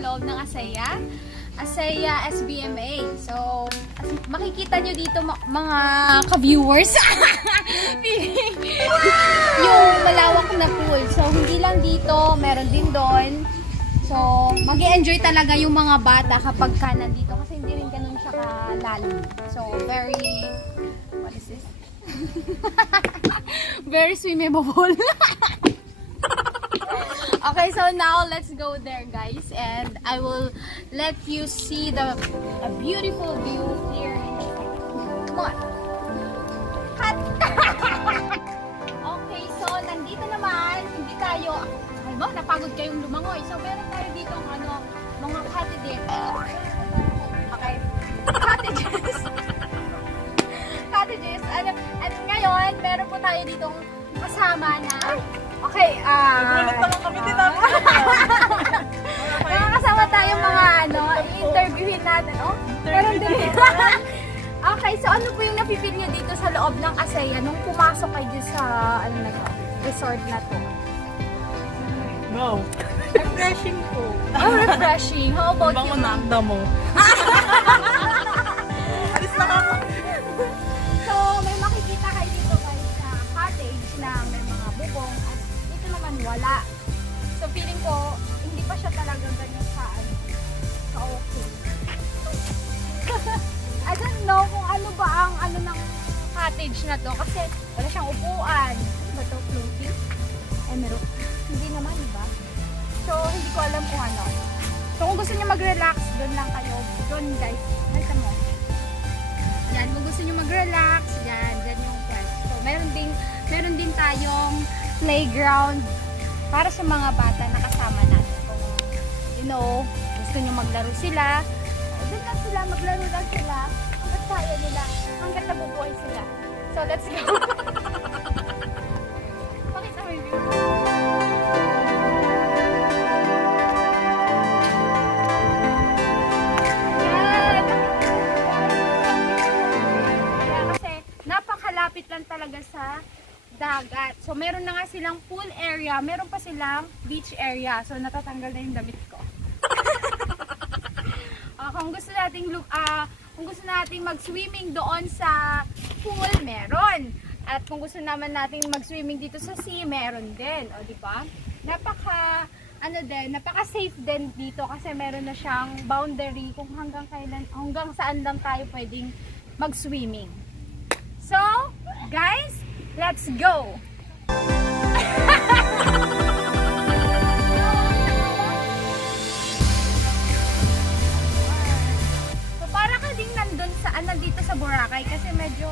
loob ng Asaya SBMA. So, makikita nyo dito mga ka-viewers. Yung malawak na pool. So, hindi lang dito, meron din doon. So, mag-i-enjoy talaga yung mga bata kapag ka nandito kasi hindi rin ganun siya kalalim. So, very, what is this? Very swimmable. Okay, so now let's go there, guys, and I will let you see a beautiful view here. Come on. Cut. Okay, so nandito naman, hindi tayo, alam mo, napagod kayong lumangoy. So meron tayo dito mga cottages. Okay. Cottages. Cottages. At ngayon, meron po tayo ditong kasama na okay, Gulat naman kami din namin. kasama tayo mga i-interviewin natin, oh. Meron din. Okay, so ano po yung napipil nyo dito sa loob ng Asaya nung pumasok kayo sa, resort na to? Wow. Refreshing po. Oh, refreshing. How about you? Bango na ang damo. Alis na ako. So, may makikita kayo dito guys sa cottage na may mga bubong at dito naman wala. So, feeling ko, hindi pa siya talagang ganyan ka-okay. I don't know kung ano ba ang ng cottage na to kasi wala siyang upuan. Ano ba to? Floating? Meron. Hindi naman, diba? So, hindi ko alam kung ano. So, kung gusto niyo mag-relax, doon lang kayo. Doon, guys. Nakita mo. Yan, kung gusto niyo mag-relax, yan yung pwede. So, meron din tayong playground para sa mga bata na kasama natin. Kung, gusto niyo maglaro sila, doon lang sila, maglaro lang sila, hanggat kaya nila, hanggat nabubuhay sila. So, let's go! Pakita mo yung view. Yan! Kaya kasi, napakalapit lang talaga sa dagat. So, meron na nga silang pool area, meron pa silang beach area. So, natatanggal na yung damit ko. Kung gusto nating mag-swimming doon sa pool, meron. At kung gusto naman nating mag-swimming dito sa sea, meron din. O, di ba? Napaka-safe din dito kasi meron na siyang boundary kung hanggang saan lang tayo pwedeng mag-swimming. So, guys, let's go! Nandito sa Boracay kasi medyo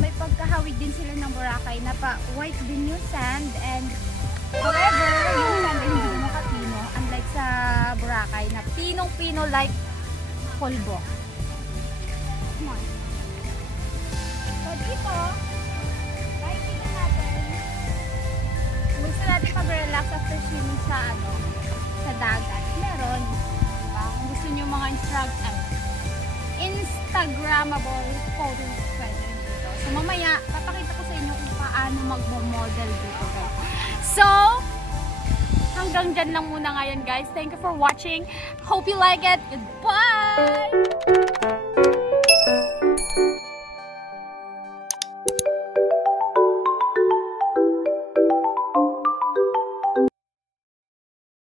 may pagkahawig din sila ng Boracay na pa white din yung sand and however yung sand ay hindi makapino unlike sa Boracay na pinong-pino like polvo. Come on. So dito nakikita natin gusto natin mag-relax after swimming sa dagat. Meron kung gusto nyo mga Instagrammable photos pwede dito. So mamaya, papakita ko sa inyo kung paano magmo-model dito guys. So, hanggang dyan lang muna ngayon guys. Thank you for watching. Hope you like it. Goodbye!